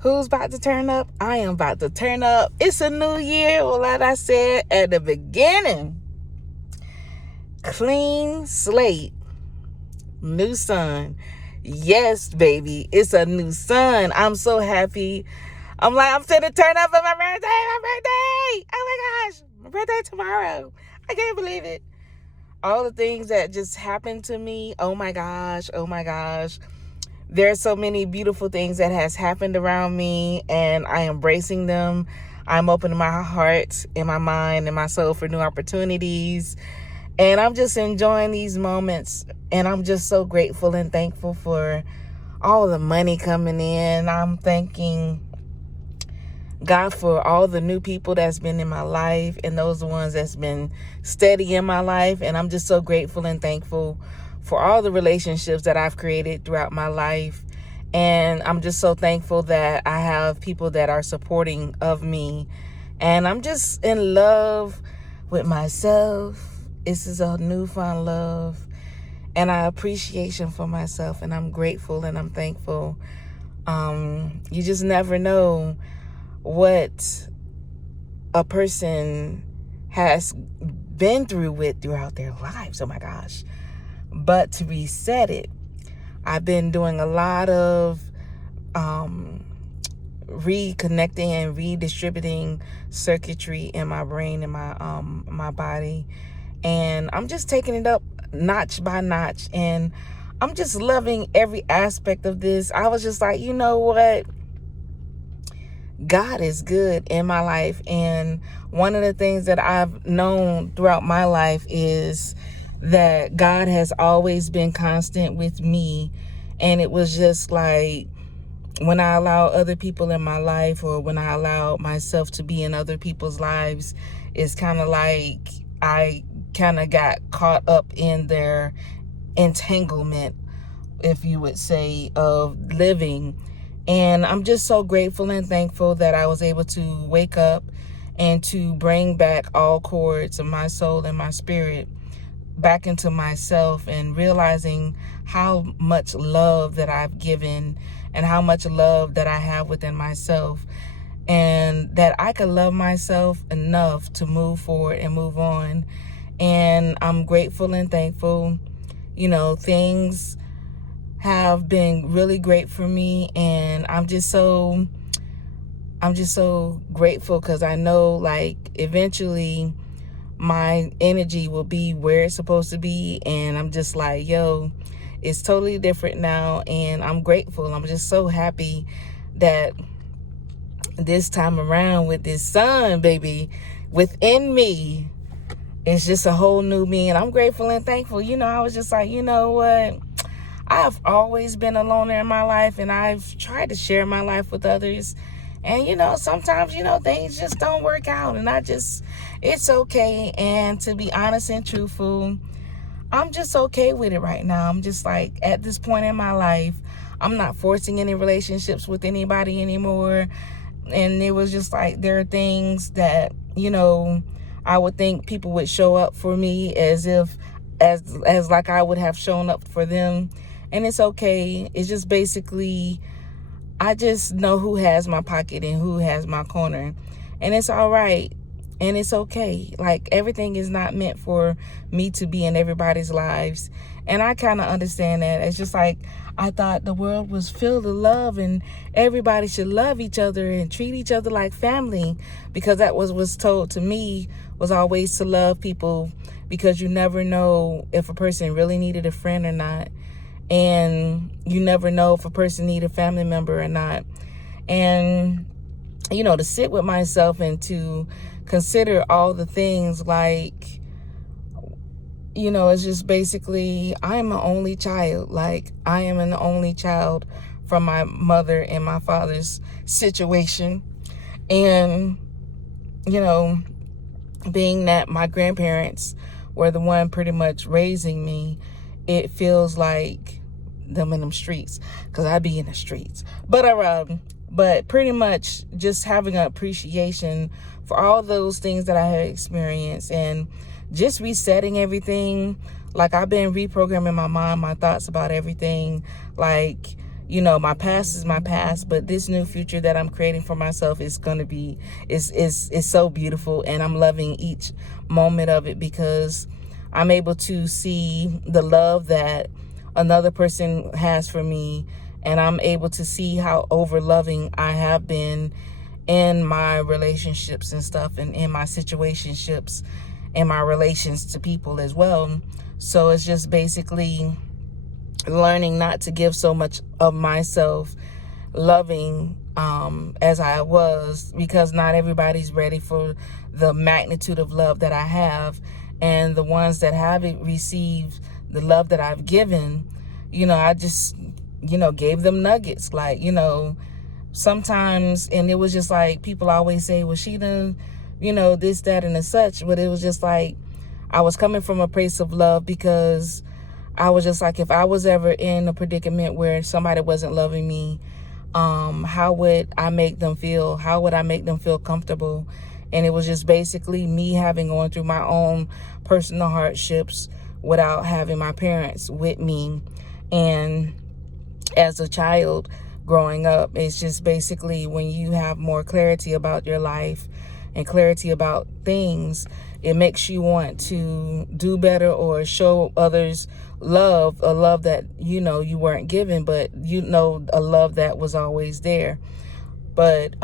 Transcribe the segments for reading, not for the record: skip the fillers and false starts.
Who's about to turn up? I am about to turn up. It's a new year. Well, like I said at the beginning, clean slate, new sun. Yes, baby, it's a new sun. I'm so happy. I'm finna turn up for my birthday. My birthday. Oh my gosh, my birthday tomorrow. I can't believe it. All the things that just happened to me. Oh my gosh. Oh my gosh. There are so many beautiful things that has happened around me, and I am embracing them. I'm opening my heart and my mind and my soul for new opportunities. And I'm just enjoying these moments. And I'm just so grateful and thankful for all the money coming in. I'm thanking God for all the new people that's been in my life and those ones that's been steady in my life. And I'm just so grateful and thankful for all the relationships that I've created throughout my life. And I'm just so thankful that I have people that are supporting of me. And I'm just in love with myself. This is a newfound love and I appreciation for myself. And I'm grateful and I'm thankful. You just never know what a person has been through with throughout their lives. Oh my gosh. But to reset it, I've been doing a lot of reconnecting and redistributing circuitry in my brain and my body. And I'm just taking it up notch by notch. And I'm just loving every aspect of this. I was just like, you know what? God is good in my life. And one of the things that I've known throughout my life is that God has always been constant with me. And it was just like when I allow other people in my life, or when I allow myself to be in other people's lives, it's kind of like I kind of got caught up in their entanglement, if you would say, of living. And I'm just so grateful and thankful that I was able to wake up and to bring back all chords of my soul and my spirit back into myself, and realizing how much love that I've given and how much love that I have within myself, and that I can love myself enough to move forward and move on. And I'm grateful and thankful. You know, things have been really great for me, and I'm just so grateful, because I know like eventually my energy will be where it's supposed to be. And I'm just like, yo, it's totally different now. And I'm grateful. I'm just so happy that this time around with this sun, baby, within me, it's just a whole new me. And I'm grateful and thankful. You know, I was just like, you know what? I've always been a loner in my life, and I've tried to share my life with others. And, you know, sometimes, you know, things just don't work out, and it's okay. And to be honest and truthful, I'm just okay with it right now. I'm just like, at this point in my life, I'm not forcing any relationships with anybody anymore. And it was just like, there are things that, you know, I would think people would show up for me as like I would have shown up for them. And it's okay. It's just basically, I just know who has my pocket and who has my corner. And it's all right. And it's okay. Like, everything is not meant for me to be in everybody's lives. And I kind of understand that. It's just like, I thought the world was filled with love, and everybody should love each other and treat each other like family, because that was told to me, was always to love people, because you never know if a person really needed a friend or not. And you never know if a person need a family member or not. And, you know, to sit with myself and to consider all the things, like, you know, it's just basically, I'm an only child. Like, I am an only child from my mother and my father's situation. And, you know, being that my grandparents were the one pretty much raising me, it feels like them in them streets, because I be in the streets. But pretty much just having an appreciation for all those things that I have experienced, and just resetting everything. Like, I've been reprogramming my mind, my thoughts about everything. Like, my past is my past, but this new future that I'm creating for myself is going to be, is so beautiful. And I'm loving each moment of it because I'm able to see the love that another person has for me. And I'm able to see how over loving I have been in my relationships and stuff, and in my situationships and my relations to people as well. So it's just basically learning not to give so much of myself loving as I was, because not everybody's ready for the magnitude of love that I have. And the ones that haven't received the love that I've given, I just, gave them nuggets. Like, sometimes, and it was just like, people always say, well, she done, this, that, and the such. But it was just like, I was coming from a place of love, because I was just like, if I was ever in a predicament where somebody wasn't loving me, how would I make them feel? How would I make them feel comfortable? And it was just basically me having gone through my own personal hardships without having my parents with me. And as a child growing up, it's just basically when you have more clarity about your life and clarity about things, it makes you want to do better or show others love, a love that you weren't given, but a love that was always there. But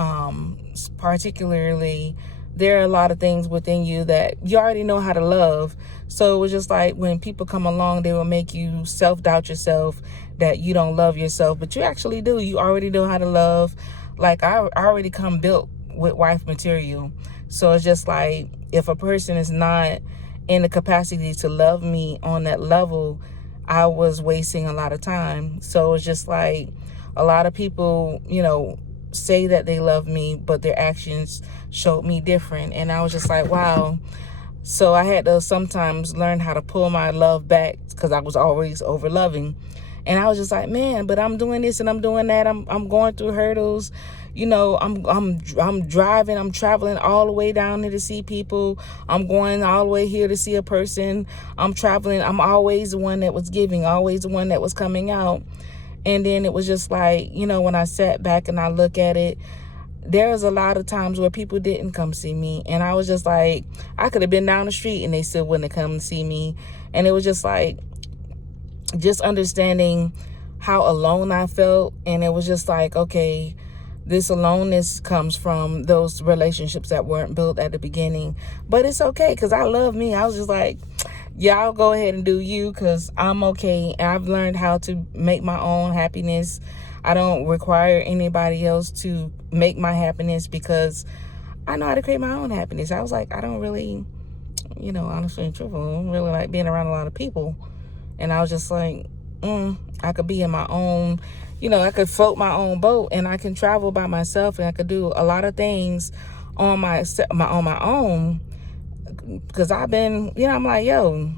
particularly, there are a lot of things within you that you already know how to love. So it was just like, when people come along, they will make you self-doubt yourself that you don't love yourself, but you actually do. You already know how to love. Like, I already come built with wife material. So it's just like, if a person is not in the capacity to love me on that level, I was wasting a lot of time. So it's just like, a lot of people, say that they love me, but their actions showed me different. And I was just like, wow. So I had to sometimes learn how to pull my love back, because I was always over loving. And I was just like, man, but I'm doing this and I'm doing that. I'm going through hurdles. I'm driving, I'm traveling all the way down here to see people. I'm going all the way here to see a person. I'm traveling. I'm always the one that was giving, always the one that was coming out. And then it was just like, when I sat back and I look at it, there was a lot of times where people didn't come see me. And I was just like, I could have been down the street and they still wouldn't have come to see me. And it was just like, just understanding how alone I felt. And it was just like, okay, this aloneness comes from those relationships that weren't built at the beginning. But it's okay, because I love me. I was just like, y'all go ahead and do you, because I'm okay. And I've learned how to make my own happiness. I don't require anybody else to make my happiness, because I know how to create my own happiness. I was like, I don't really, honestly and truthfully, I don't really like being around a lot of people. And I was just like, I could be in my own, I could float my own boat, and I can travel by myself, and I could do a lot of things on my own. Because I've been, I'm like, yo,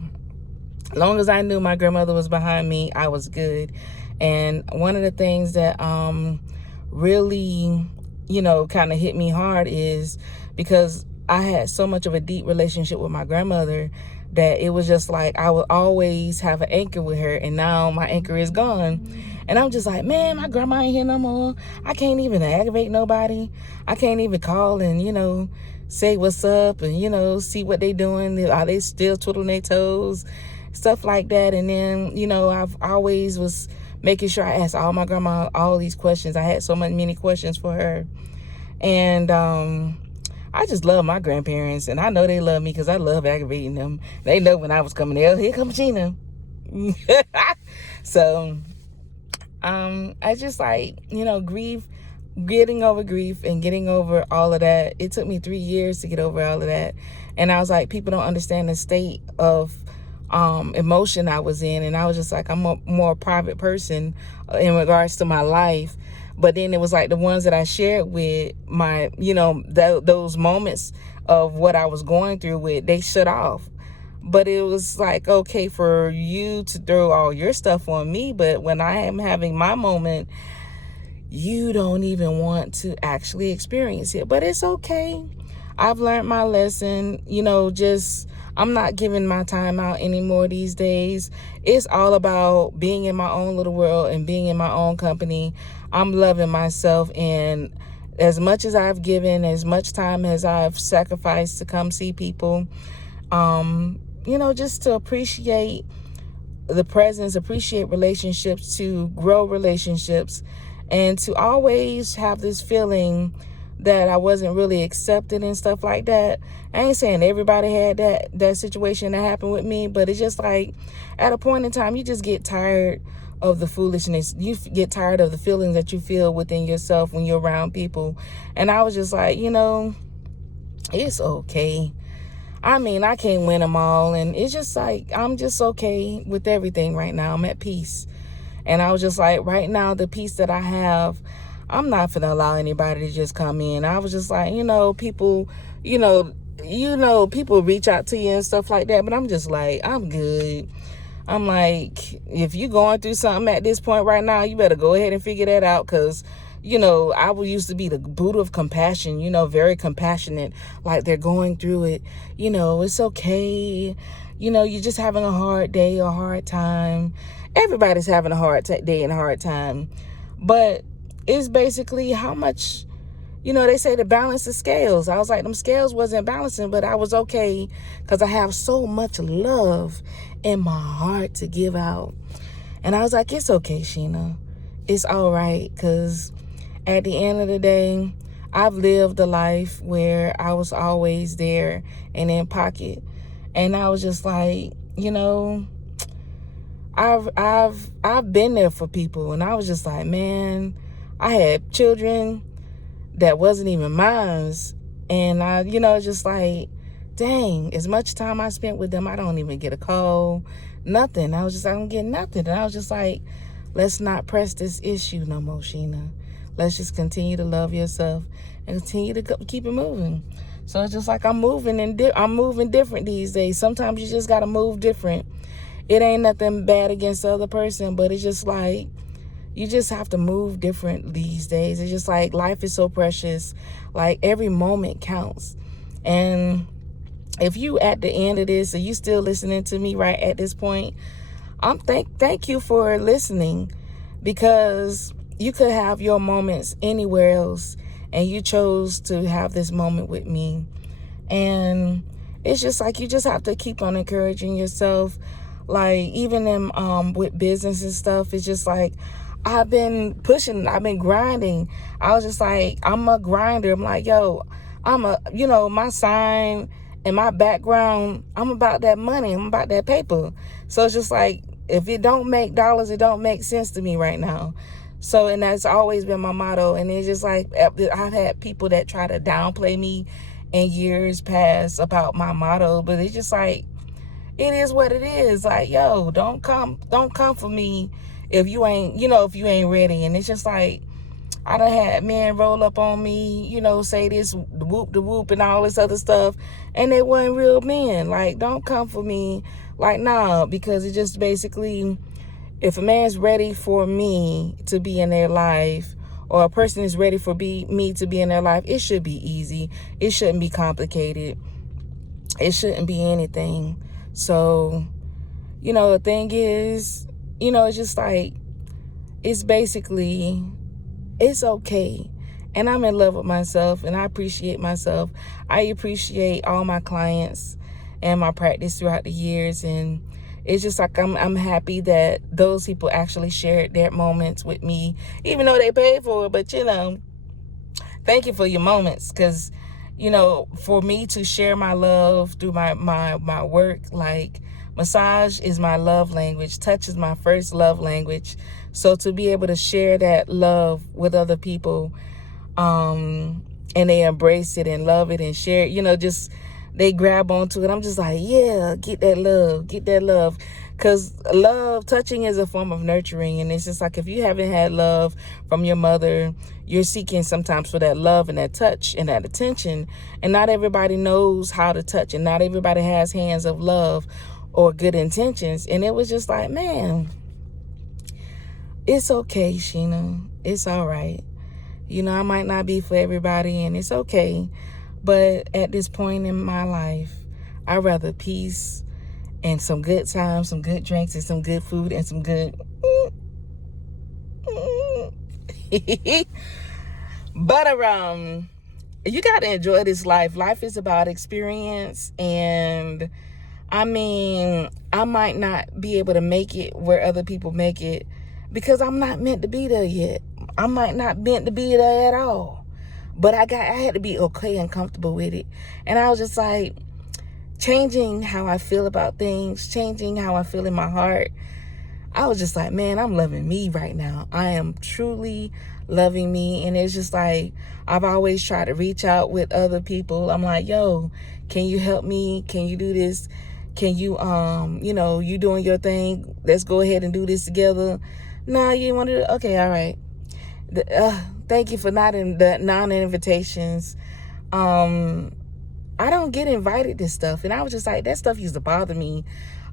as long as I knew my grandmother was behind me, I was good. And one of the things that really, kind of hit me hard is because I had so much of a deep relationship with my grandmother that it was just like I would always have an anchor with her, and now my anchor is gone. And I'm just like, man, my grandma ain't here no more. I can't even aggravate nobody. I can't even call and, say what's up and, see what they doing. Are they still twiddling their toes? Stuff like that. And then, I've always was making sure I asked all my grandma all these questions. I had so many questions for her. And I just love my grandparents, and I know they love me because I love aggravating them. They know when I was coming there, here comes Gina. So I just like, getting over grief and getting over all of that. It took me 3 years to get over all of that. And I was like, people don't understand the state of emotion I was in. And I was just like, I'm a more private person in regards to my life. But then it was like the ones that I shared with my, those moments of what I was going through with, they shut off. But it was like, okay, for you to throw all your stuff on me. But when I am having my moment, you don't even want to actually experience it. But it's okay. I've learned my lesson, just I'm not giving my time out anymore these days. It's all about being in my own little world and being in my own company. I'm loving myself, and as much as I've given, as much time as I've sacrificed to come see people, just to appreciate the presence, appreciate relationships, to grow relationships, and to always have this feeling that I wasn't really accepted and stuff like that. I ain't saying everybody had that situation that happened with me, but it's just like at a point in time, you just get tired of the foolishness. You get tired of the feelings that you feel within yourself when you're around people. And I was just like, it's okay. I mean, I can't win them all. And it's just like, I'm just okay with everything right now. I'm at peace. And I was just like, right now, the peace that I have, I'm not going to allow anybody to just come in. I was just like, people, people reach out to you and stuff like that. But I'm just like, I'm good. I'm like, if you're going through something at this point right now, you better go ahead and figure that out, because I used to be the Buddha of compassion, very compassionate, like they're going through it. It's okay. You're just having a hard day or hard time. Everybody's having a hard day and a hard time. But it's basically how much, they say to balance the scales. I was like, them scales wasn't balancing, but I was okay because I have so much love in my heart to give out. And I was like, it's okay, Sheena. It's all right, because at the end of the day, I've lived a life where I was always there and in pocket. And I was just like, I've been there for people. And I was just like, man, I had children that wasn't even mine. And I, just like, dang, as much time I spent with them, I don't even get a call, nothing. I was just, I don't get nothing. And I was just like, let's not press this issue no more, Sheena. Let's just continue to love yourself and continue to keep it moving. So it's just like I'm moving different these days. Sometimes you just got to move different. It ain't nothing bad against the other person, but it's just like you just have to move different these days. It's just like life is so precious. Like every moment counts. And if you at the end of this, or you still listening to me right at this point, thank you for listening, because you could have your moments anywhere else, and you chose to have this moment with me. And it's just like you just have to keep on encouraging yourself. Like even in with business and stuff, it's just like I've been pushing, I've been grinding. I was just like, I'm a grinder. I'm like, yo, my sign and my background, I'm about that money, I'm about that paper. So it's just like, if it don't make dollars, it don't make sense to me right now. So, and that's always been my motto. And it's just like, I've had people that try to downplay me in years past about my motto, but it's just like, it is what it is. Like, yo, don't come for me if you ain't, if you ain't ready. And it's just like, I done had men roll up on me, say this whoop the whoop and all this other stuff, and they weren't real men. Like, don't come for me. Like, nah, because it just basically, if a man's ready for me to be in their life, or a person is ready for me to be in their life, it should be easy. It shouldn't be complicated. It shouldn't be anything. So, the thing is, it's just like, it's basically, it's okay. And I'm in love with myself, and I appreciate myself. I appreciate all my clients and my practice throughout the years. And it's just like I'm happy that those people actually shared their moments with me, even though they paid for it. But, thank you for your moments, because, for me to share my love through my work, like massage is my love language. Touch is my first love language. So to be able to share that love with other people, and they embrace it and love it and share it, just they grab onto it. I'm just like, yeah, get that love. Because touching is a form of nurturing. And it's just like, if you haven't had love from your mother, you're seeking sometimes for that love and that touch and that attention. And not everybody knows how to touch, and not everybody has hands of love or good intentions. And it was just like, man, it's okay, Sheena. It's all right. I might not be for everybody, and it's okay. But at this point in my life, I'd rather peace and some good times, some good drinks, and some good food, and some good... But you got to enjoy this life. Life is about experience. And I mean, I might not be able to make it where other people make it because I'm not meant to be there yet. I might not meant to be there at all. But I had to be okay and comfortable with it. And I was just like, changing how I feel about things, changing how I feel in my heart. I was just like, man, I'm loving me right now. I am truly loving me. And it's just like, I've always tried to reach out with other people. I'm like, yo, can you help me? Can you do this? Can you, you doing your thing. Let's go ahead and do this together. Nah, you want to? Okay, all right. Thank you for the non-invitations. I don't get invited to stuff. And I was just like, that stuff used to bother me.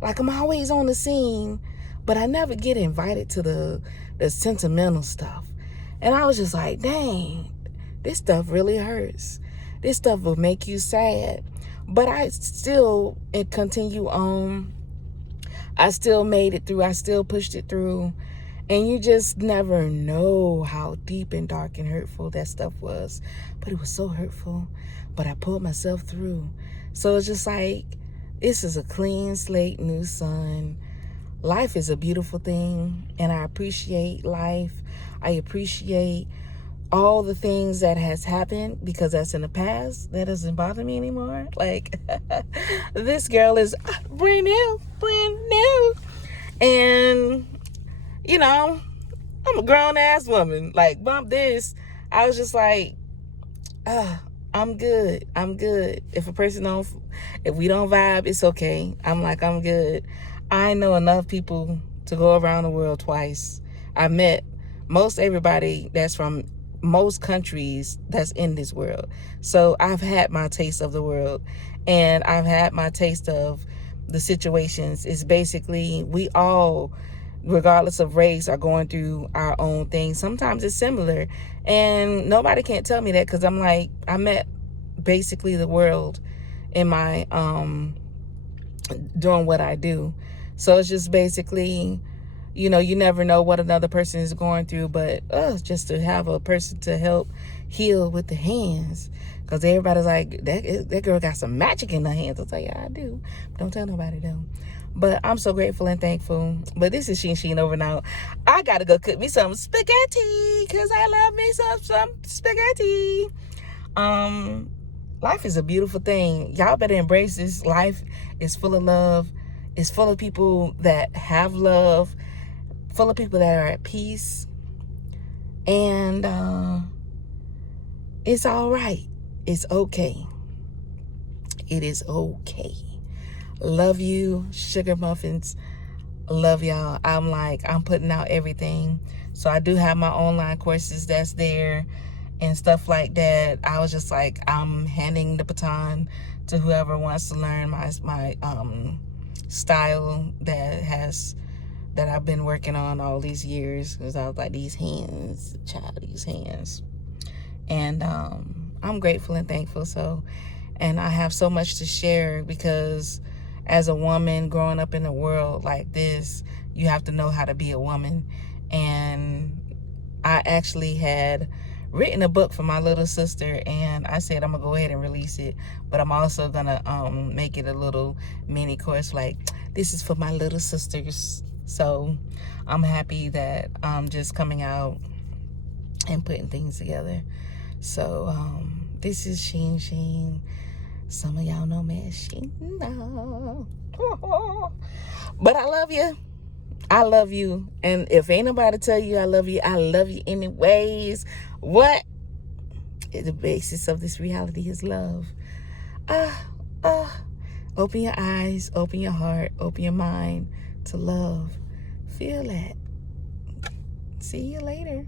Like, I'm always on the scene, but I never get invited to the sentimental stuff. And I was just like, dang, this stuff really hurts. This stuff will make you sad. But I still continue on. I still made it through. I still pushed it through. And you just never know how deep and dark and hurtful that stuff was. But it was so hurtful. But I pulled myself through. So it's just like, this is a clean slate, new sun. Life is a beautiful thing. And I appreciate life. I appreciate all the things that has happened because that's in the past. That doesn't bother me anymore. Like, this girl is brand new. And, I'm a grown-ass woman. Like, bump this. I was just like, I'm good. If we don't vibe, it's okay. I'm good. I know enough people to go around the world twice. I met most everybody that's from most countries that's in this world. So I've had my taste of the world, and I've had my taste of the situations. It's basically, we all, regardless of race, are going through our own things. Sometimes it's similar, and nobody can't tell me that because I'm like, I met basically the world in my doing what I do. So it's just basically, you never know what another person is going through, but just to have a person to help heal with the hands, because everybody's like, that girl got some magic in her hands. I was like, yeah, I do. Don't tell nobody though. But I'm so grateful and thankful. But this is Sheen over now. I gotta go cook me some spaghetti because I love me some spaghetti. Life is a beautiful thing. Y'all better embrace this. Life is full of love. It's full of people that have love, full of people that are at peace. And it's all right. It's okay. It is okay. Love you, sugar muffins. Love y'all. I'm putting out everything. So I do have my online courses that's there and stuff like that. I was just like, I'm handing the baton to whoever wants to learn my style that I've been working on all these years, because I was like, these hands. And I'm grateful and thankful. And I have so much to share, because as a woman growing up in a world like this, you have to know how to be a woman. And I actually had written a book for my little sister, and I said I'm gonna go ahead and release it, but I'm also gonna make it a little mini course, like, this is for my little sisters. So I'm happy that I'm just coming out and putting things together. So this is Sheen. Some of y'all know me as Sheena. But I love you. I love you. And if ain't nobody tell you I love you anyways. What? The basis of this reality is love. Open your eyes, open your heart, open your mind to love. Feel that. See you later.